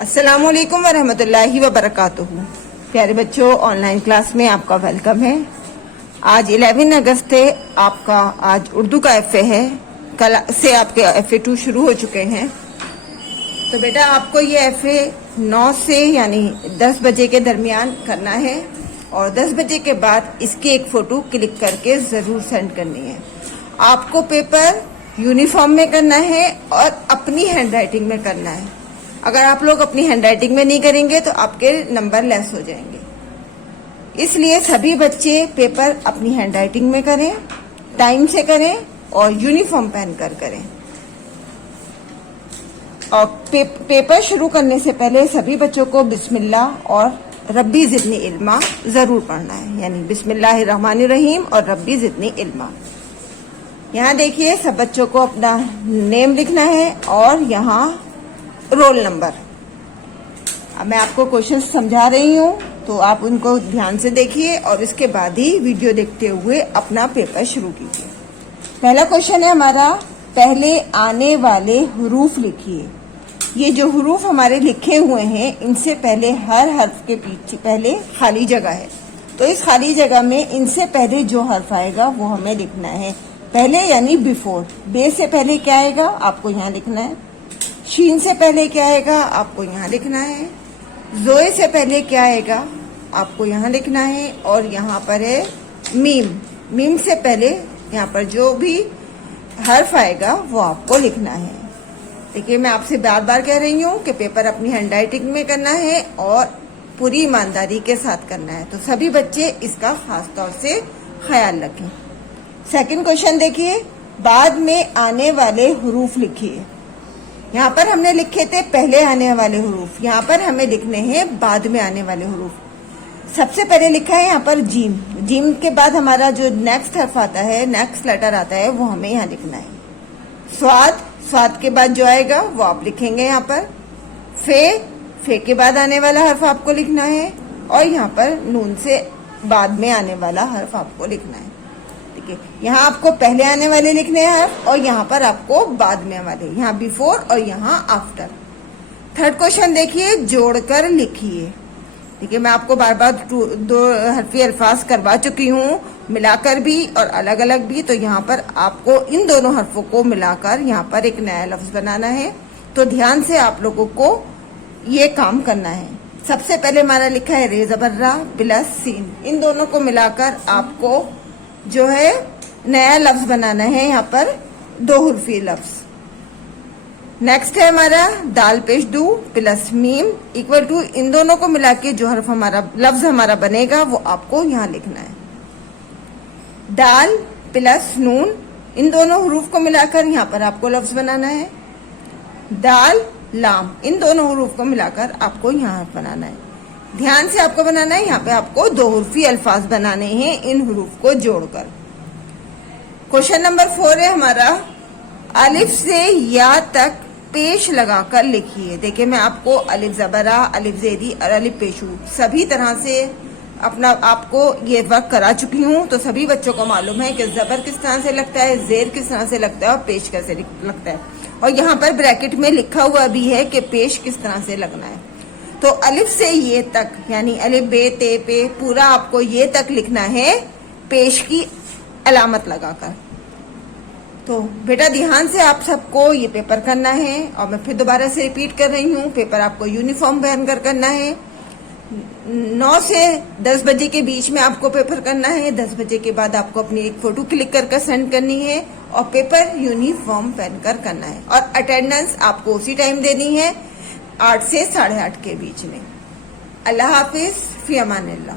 अस्सलामुअलैकुम वरहमतुल्लाहि वबरकातुहू। प्यारे बच्चों, ऑनलाइन क्लास में आपका वेलकम है। आज 11 अगस्त है। आपका आज उर्दू का एफए है। कल से आपके एफए 2 शुरू हो चुके हैं। तो बेटा आपको ये एफए 9 से यानी 10 बजे के दरमियान करना है और 10 बजे के बाद इसकी एक फोटो क्लिक करके जरूर सेंड करनी है। आपको पेपर यूनिफॉर्म में करना है और अपनी हैंडराइटिंग में करना है। अगर आप लोग अपनी हैंडराइटिंग में नहीं करेंगे तो आपके नंबर लेस हो जाएंगे। इसलिए सभी बच्चे पेपर अपनी हैंडराइटिंग में करें, टाइम से करें और यूनिफॉर्म पहनकर करें। और पेपर शुरू करने से पहले सभी बच्चों को बिस्मिल्लाह और रब्बी जिदनी इल्मा जरूर पढ़ना है, यानी बिस्मिल्लाहिर्रहमानिर्रहीम और रब्बी जिदनी इल्मा। यहाँ देखिए सब बच्चों को अपना नेम लिखना है और यहाँ रोल नंबर। अब मैं आपको क्वेश्चन समझा रही हूँ तो आप उनको ध्यान से देखिए और इसके बाद ही वीडियो देखते हुए अपना पेपर शुरू कीजिए। पहला क्वेश्चन है हमारा, पहले आने वाले हुरूफ लिखिए। ये जो हुरूफ हमारे लिखे हुए हैं इनसे पहले हर हर्फ के पीछे पहले खाली जगह है, तो इस खाली जगह में इनसे पहले जो हर्फ आएगा वो हमें लिखना है। पहले यानी बिफोर। बे से पहले क्या आएगा आपको यहाँ लिखना है। शीन से पहले क्या आएगा आपको यहाँ लिखना है। जोए से पहले क्या आएगा आपको यहाँ लिखना है। और यहाँ पर है मीम। मीम से पहले यहाँ पर जो भी हर्फ आएगा वो आपको लिखना है। देखिए मैं आपसे बार बार कह रही हूँ कि पेपर अपनी हैंडराइटिंग में करना है और पूरी ईमानदारी के साथ करना है, तो सभी बच्चे इसका खास तौर से ख्याल रखें। सेकंड क्वेश्चन देखिए, बाद में आने वाले हुरूफ लिखिए। यहाँ पर हमने लिखे थे पहले आने वाले हुरूफ, यहाँ पर हमें लिखने हैं बाद में आने वाले हुरूफ। सबसे पहले लिखा है यहाँ पर जीम। जीम के बाद हमारा जो नेक्स्ट हर्फ आता है, नेक्स्ट लेटर आता है, वो हमें यहाँ लिखना है। स्वाद, स्वाद के बाद जो आएगा वो आप लिखेंगे यहाँ पर। फे के बाद आने वाला हर्फ आपको लिखना है और यहाँ पर नून से बाद में आने वाला हर्फ आपको लिखना है। ठीक है, यहाँ आपको पहले आने वाले लिखने हैं हर्फ और यहाँ पर आपको बाद में वाले, यहाँ बिफोर और यहाँ आफ्टर। थर्ड क्वेश्चन देखिए, जोड़कर लिखिए। ठीक है, मैं आपको बार बार दो हरफी अल्फाज करवा चुकी हूँ, मिलाकर भी और अलग अलग भी। तो यहाँ पर आपको इन दोनों हरफों को मिलाकर यहाँ पर एक नया लफ्ज बनाना है। तो ध्यान से आप लोगों को ये काम करना है। सबसे पहले हमारा लिखा है रे ज़बर रा प्लस सीन। इन दोनों को मिलाकर आपको जो है नया लफ्ज बनाना है, यहाँ पर दो हुर्फी लफ्ज। नेक्स्ट है हमारा दाल पेश दू प्लस मीम इक्वल टू, इन दोनों को मिला के जो हर्फ हमारा लफ्ज हमारा बनेगा वो आपको यहाँ लिखना है। दाल प्लस नून, इन दोनों हुरूफ को मिलाकर यहाँ पर आपको लफ्ज बनाना है। दाल लाम, इन दोनों हुरूफ को मिलाकर आपको यहाँ बनाना है। ध्यान से आपको बनाना है, यहाँ पे आपको दो हुर्फी अल्फाज बनाने हैं इन हुरूफ को जोड़कर। क्वेश्चन नंबर 4 है हमारा, अलिफ से या तक पेश लगाकर लिखिए। देखिए मैं आपको अलिफ ज़बरा, अलिफ ज़ेरी और अलिफ पेशू सभी तरह से अपना आपको ये वर्क करा चुकी हूँ। तो सभी बच्चों को मालूम है कि ज़बर किस तरह से लगता है, ज़ेर किस तरह से लगता है और पेश कैसे लगता है। और यहाँ पर ब्रैकेट में लिखा हुआ भी है कि पेश किस तरह से लगना है। तो अलिफ से ये तक यानी अलिफ बे ते पे पूरा आपको ये तक लिखना है पेश की अलामत लगाकर। तो बेटा ध्यान से आप सबको ये पेपर करना है और मैं फिर दोबारा से रिपीट कर रही हूँ, पेपर आपको यूनिफॉर्म पहनकर करना है। 9 से 10 बजे के बीच में आपको पेपर करना है। 10 बजे के बाद आपको अपनी एक फोटो क्लिक कर सेंड करनी है और पेपर यूनिफॉर्म पहनकर करना है। और अटेंडेंस आपको उसी टाइम देनी है 8 से 8:30 के बीच में। अल्लाह हाफिज, फी अमानिल्लाह।